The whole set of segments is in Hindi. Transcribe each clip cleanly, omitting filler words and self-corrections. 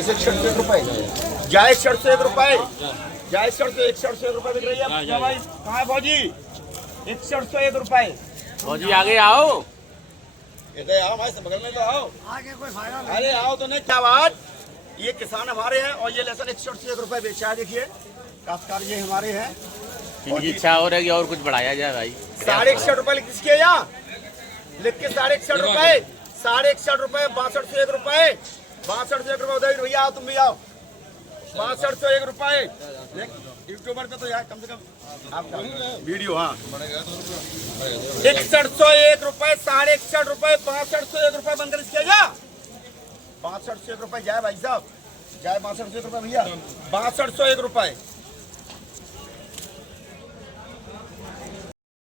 161 रुपए, जाए 161 रुपए, जाए 161 रुपए बिक रही है भाई। कहाँ है फौजी? 161 रुपए। फौजी आगे आओ, इधर आओ भाई, बगल में तो आओ। आगे कोई फायदा नहीं। अरे आओ तो नहीं, क्या बात। ये किसान हमारे हैं और ये लहसुन 161 रुपए बेचा है। देखिए काश्तकार ये हमारे हैं, इनकी इच्छा हो रही है कि और कुछ बढ़ाया जाए भाई। 61.5 रुपए लिख किसके यहाँ लिख के 61.5 रुपए, 61.5 रुपए, 6201 रुपए, 6201 रुपए। उधर भैया आओ, तुम भी आओ। 6201 रुपए यूट्यूबर पे तो यार कम से कम आपका वीडियो। हाँ 6101 रुपए, 61.5 रुपए, 6201 रुपए बंद कर इसके यहाँ। 6201 रुपए जाए भाई साहब, जाए 6201 रुपए भैया, 6201 रुपए।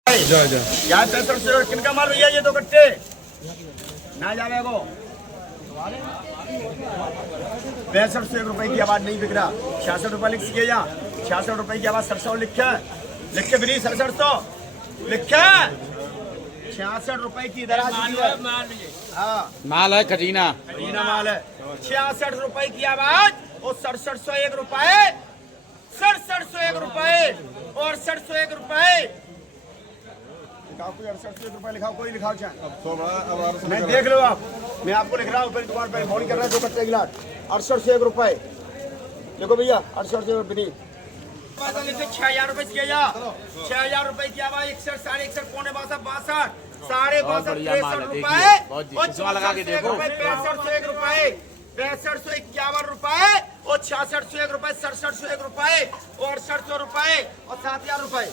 यार 65 किनका माल भैया? ये 2 कट्टे ना जावे को 65 रुपए की आवाज नहीं बिक रहा। 66 रुपए लिख सके यहाँ, 66 रुपए की आवाज 67 लिखे भी 67 लिखे। 66 रुपए की इधर हाँ माल है खजीना माल है। 66 रुपए की आवाज और 6701 रुपए, 6701 रुपए और 6701 रुपए। कोई 68 रुपए लिखाओ, कोई लिखाओ चाहे नहीं, देख लो आप। मैं आपको लिख रहा हूँ, फिर दुकान पर फोन कर रहा है। 2 कट्टे गिलास 6801 रुपए। देखो भैया 68 रुपए 6000 रुपए किया जा। 6000 रुपए की आवाज 61, 61.5, पौने 62, 62, 62.5, 63 रुपए और 6501 रुपए, 6501 रुपए, 6551 रुपए और 6601 रुपए, 6701 रुपए और 6800 रुपए और 7000 रुपए।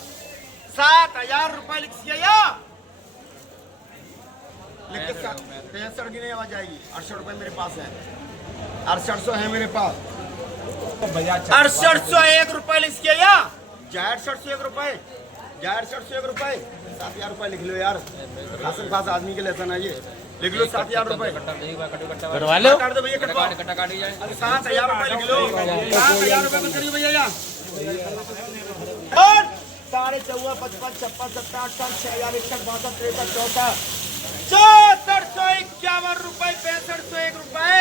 7000 रुपए लिखिए या लिख के 63 की नहीं आवाज आएगी। 68 रुपए मेरे पास है, 6800 है मेरे पास। 6801 रुपए लिखिए या, जाए 6801 रुपए, जाए 6801 रुपए। 7000 रुपए लिख लो यार, खास खास आदमी के लहसुन है ये। लिख लो 7000 रुपए, करवा लो, काट दो भैया, कटवा 7000 रुपए लिख लो। 7000 रुपए में करिए भैया। 54, 55, 56, 57, 6000, 61, 62, 63, 64, 6451 रुपए, 6501 रुपए,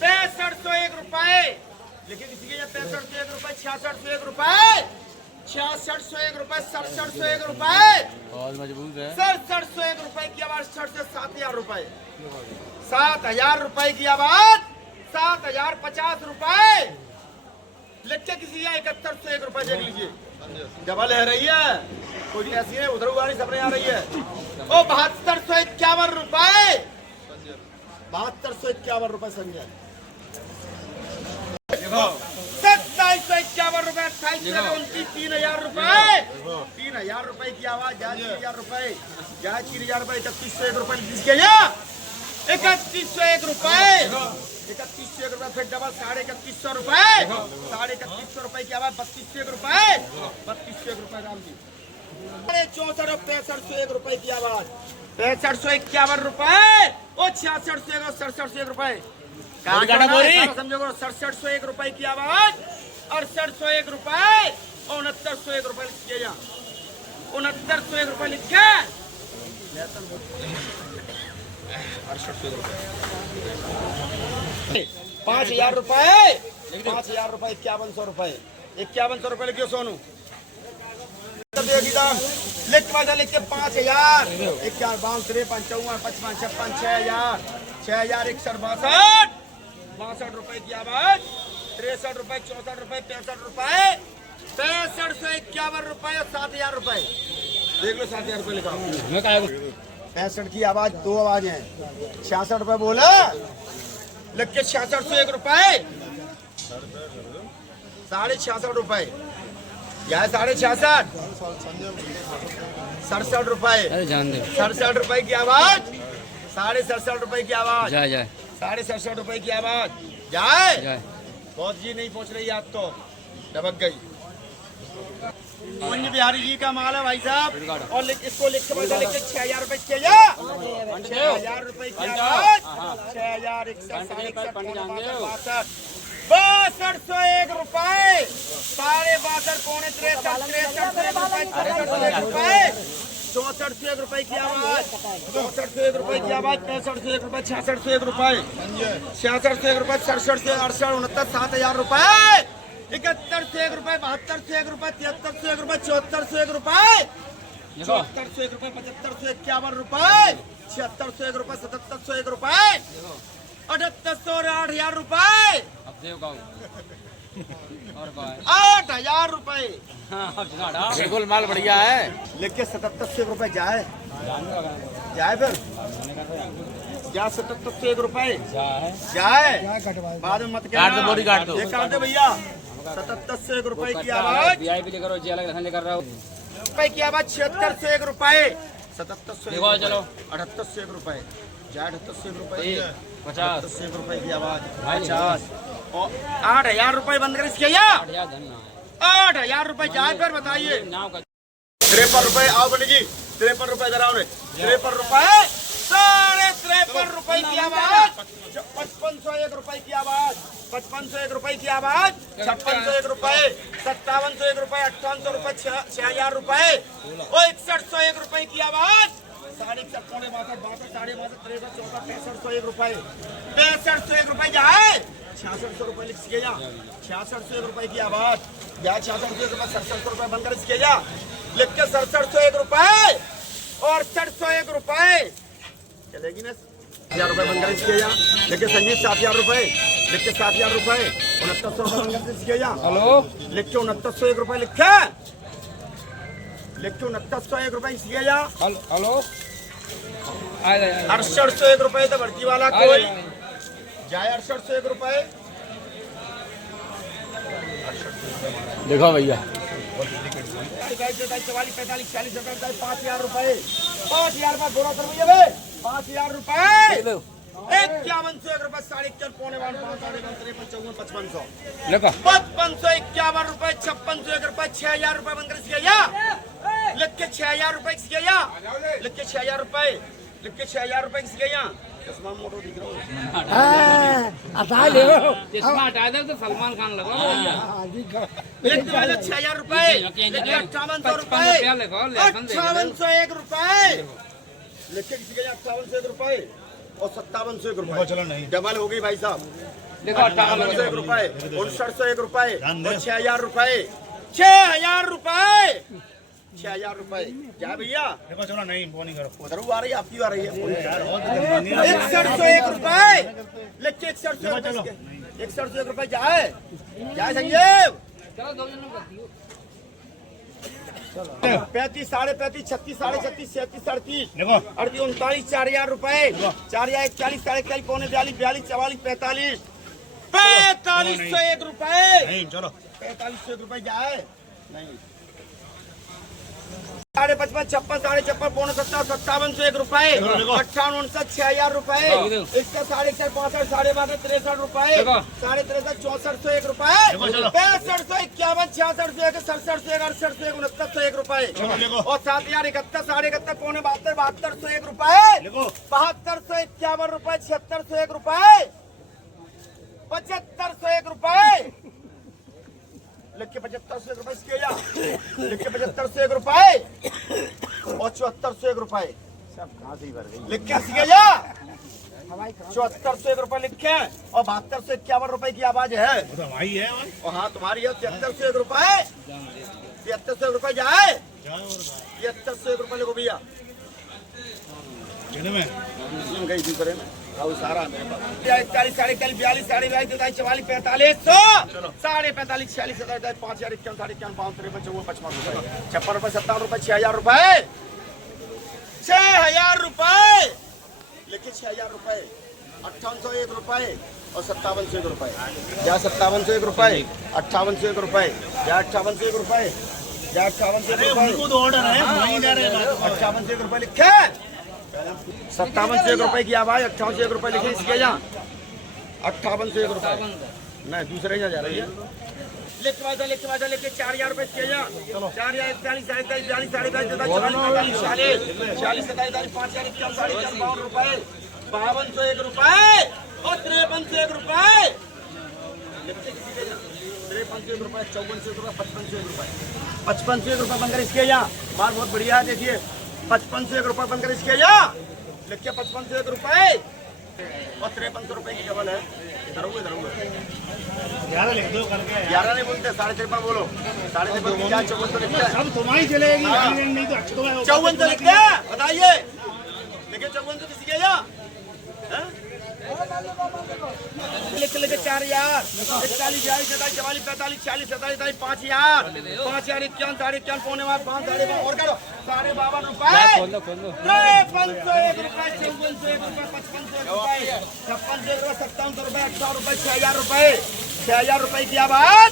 6501 रुपए लिखिए किसी के 6501 रुपए, 6601 रुपए, 6601 रुपए, 6701 रुपए, बहुत मजबूत है। 6701 रुपए की आवाज 7000 रुपए, 7000 रुपए की आवाज 7050 रुपए लिख के किसी का 7101 रुपए देख लीजिए। डबल है रही है, कोई ऐसी है उधर उगाड़ी सपने आ रही है। ओ 7251 रुपए, 7251 रुपए संजय। 2751 रुपए, 2829, 3000 रुपए, 3000 रुपए की आवाज, जाए 3000 रुपए, जाए 3000 रुपए, 3101 रुपए जिसके यहाँ 3101 रुपए, 3101 रुपए फिर डबल 3150 रुपए, 3150 रुपए की आवाज 3201 रुपए, 3201 रुपए राम जी। 64 और 6501 रुपए की आवाज, 6551 रुपए और 6601 और 6701 रुपए। समझो 6701 रुपए की आवाज, 6801 रुपए और 6901 रुपए लिखिए यहाँ, 6901 रुपए लिखे। 5000 रुपए, 5000 रुपए, 5100 रुपए, 5100 रुपए लिखियो सोनू। लिख लिख के 5000, 51, 52, 53, 54, 55, 56, 6000, 6000, 61, 62, 62 रुपए की आवाज, 63 रुपए, 64 रुपए, 65 रुपए, 6551 रुपए और 7000 रुपए। देख लो 7000 रुपए लिखा। 65 की आवाज, 2 आवाज है। 66 रुपए बोला लिख के 6601 रुपए, 66.5 रुपए, यह 66.5, 67 रुपए, 67 रुपए की आवाज, 67.5 रुपए की आवाज, जाए जाए 67.5 रुपए की आवाज, जाए बहुत जी नहीं पहुंच रही, आप तो दबक गई। कुंज बिहारी जी का माल है भाई साहब, और इसको लिख के पैसा लिख के 6000 रुपए किया जा। 6000 रुपए की आवाज, 6000, 61, 62, 6201 रुपए, 62.5, पौने 63, 63 रुपए, 64 से 1 रुपए की आवाज, 64 से 1 रुपए की आवाज, 65 से 1 रुपए, 66 से 1 रुपए, 66 से 1 रुपए, 67 से 68, 69, 7000 रुपए, 71 से 1 रुपए, 72 से 1 रुपए, 73 से 1 रुपए, 74 से 1 रुपए, 74 से 1 रुपए, 75 से 51 रुपए, 76 से 1 रुपए, 77 से 1 रुपए, 7800 और 8000 रुपए, अब देखो और 8000 रुपए। बिल्कुल माल बढ़िया है। लेके 77 से 1 रुपए जाए जाए फिर जा 77 से 1 रुपए जाए, बाद में मत काट दो, बोरी काट दो। ये काट दे भैया। 77 से 1 रुपए की आवाज, वीआईपी लेकर और जी अलग रखने कर रहा हूँ। रुपए की आवाज, 76 से 1 रुपए, 77 से देखो चलो 78 से 1 रुपए जाए, 78 से 1 रुपए, 50 78 से 1 रुपए की आवाज, 50 और 8000 रुपए बंद कर इसके या 8000 रुपए जाए फिर बताइए। नाव का 53 रुपए आओ बनी जी, 53 रुपए इधर आओ रे, 53 रुपए, 53.5 रुपए की आवाज, 5501 रुपए की आवाज, 5501 रुपए की आवाज, 5601 रुपए, 5701 रुपए, 5800 रुपए, 6000 रुपए और 6101 रुपए की आवाज, 61.5 पौने 62 62 साढ़े 62 63 64 6501 रुपए, 6501 रुपए जाए, 6600 रुपए लिख सके जा, 6601 रुपए की आवाज, या 6601 रुपए, 6700 रुपए बनकर इसके जा, लिख के 6701 रुपए और 6701 रुपए चलेगी ना, 1000 रुपए बनकर इसके जा, लिख के संजीत 7000 रुपए, लिख के 7000 रुपए, 6900 रुपए बनकर इसके जा, हेलो लिख के 6901 रुपए लिखे, लिख के 6901 रुपए इसके जा, हेलो 6801 रुपए तो भर्ती वाला कोई जाए, 6801 रुपए, देखो भैया 44 45 40 70 5000 रुपए, 5000 रुपए गोरा कर भैया, 5000 रुपए, 51 से 1 रुपए, 51 पौने 52 साढ़े 53 54 5500 देखो 5551 रुपए, 56 1 रुपए, 6000 रुपए बनकर इसके या, लिख के 6000 रुपए इसके या, लिख के 6000 रुपए, लिख के 6000 रुपए इसके या, चश्मा मोटो दिख रहा है, चश्मा हटा दे तो सलमान खान लगा लिख के 6000 रुपए, लिख के 5800 रुपए, 5801 रुपए, लिख के किसी के 5801 रुपए और 5701 रुपए, चलो नहीं डबल हो गई भाई साहब, देखो 5801 रुपए, 5901 रुपए और 6000 रुपए, 6000 रुपए, 6000 रुपए क्या भैया, देखो चलो नहीं वो नहीं करो, उधर आ रही है, आपकी आ रही है, 6101 रुपए, लिख के 6101 रुपए जाए जाए संजीव, चलो 2 जन कर दियो 35 साढ़े 35 36 साढ़े 36 37 38 देखो 38 39 4000 रुपए, 4000 41 साढ़े 41 पौने 42 42 44 45 4501 रुपए, नहीं चलो 4501 रुपए जाए नहीं, साढ़े 55 56 साढ़े 56 पौने 57 5701 रुपए, 58 59 6000 रुपए, 61 साढ़े 61 65 साढ़े 62 63 रुपए, साढ़े 63 6401 रुपए, 6551 6601 6701 6801 6901 रुपए और 7071 साढ़े 71 पौने 72 7201 रुपए, 7251 रुपए, 7601 रुपए, 7501 रुपए, लिख के 7501 रुपए इसके या, लिख के 7501 रुपए और 7401 रुपए, सब कहाँ से भर गई, लिख के इसके या 7401 रुपए लिखे और 7251 रुपए की आवाज है, वो तो भाई है और हाँ तुम्हारी है 7301 रुपए, 7301 रुपए जाए, 7301 रुपए लिखो भैया, में गई थी करे ना सारा मेरे पास 41 साढ़े 41 42 साढ़े 42 43 44 45 साढ़े 45 46 57 5000 51 साढ़े 51 52 53 54 55 रुपए 56 रुपए 57 रुपए 6000 रुपए 6000 रुपए लिखिए 6000 रुपए 5801 रुपए और 5701 रुपए या 5701 रुपए 5801 रुपए या 5801 रुपए या 5801 रुपए उनको तो ऑर्डर है वहीं जा रहे हैं 5801 रुपए लिखे 5701 रुपए की आवाज 5801 रुपए लिखे इसके यहाँ 5801 रुपए नहीं दूसरे यहाँ जा रही है लिख के 4000 रुपए इसके यहाँ 4000 41 42 साढ़े 42 40 45 47 5000 51 रुपए 5201 रुपए और 5301 रुपए 5301 रुपए 5401 रुपए 5501 रुपए 5501 रुपए बनकर इसके यहाँ माल बहुत बढ़िया है देखिए 5501 रुपए बनकर इसके या लिखिए 5501 रुपए और 5300 रुपए की डबल है। इधर होंगे 11 लिख दो करके 11 नहीं बोलते 53.5 बोलो 53.5 की क्या 54 तो लिखते हैं सब तुम्हारी चलेगी नहीं तो अच्छा तो है 54 तो लिखते हैं बताइए देखिए 54 तो किसी के या लिखे 4000 41 42 43 44 45 5000 51 51 पौने 5 5 और करो 52 रुपए 5301 रुपए 5401 रुपए 5501 रुपए 5601 रुपए 57 रुपए 6000 रुपए 6000 रुपए की आवाज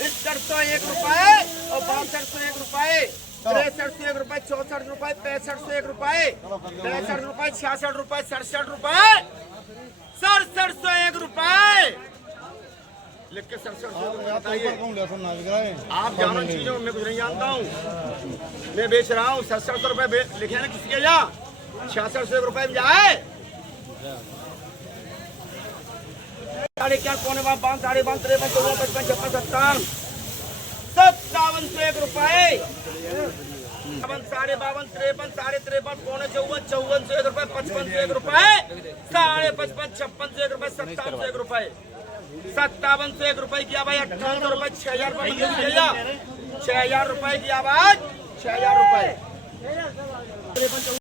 6101 रुपए और 6201 रुपए 6301 रुपए 64 रुपए 6501 रुपए 63 रुपए 66 रुपए 67 रुपए 6701 रुपए लिख के 6700 बताइए। आप जानो चीजों में कुछ नहीं जानता हूँ मैं बेच रहा हूँ 6700 रुपए लिखे ना किसी के या 6600 रुपए भी आए 51 पौने 5 5.5 53 54 55 56 5701 रुपए 52 53 53 पौने 54 रुपए 55 रुपए 55 56 रुपए 57 रुपए 5701 रुपए की आवाज 58 रुपए 6000 रुपए 6000 रुपए की आवाज 6000 रुपए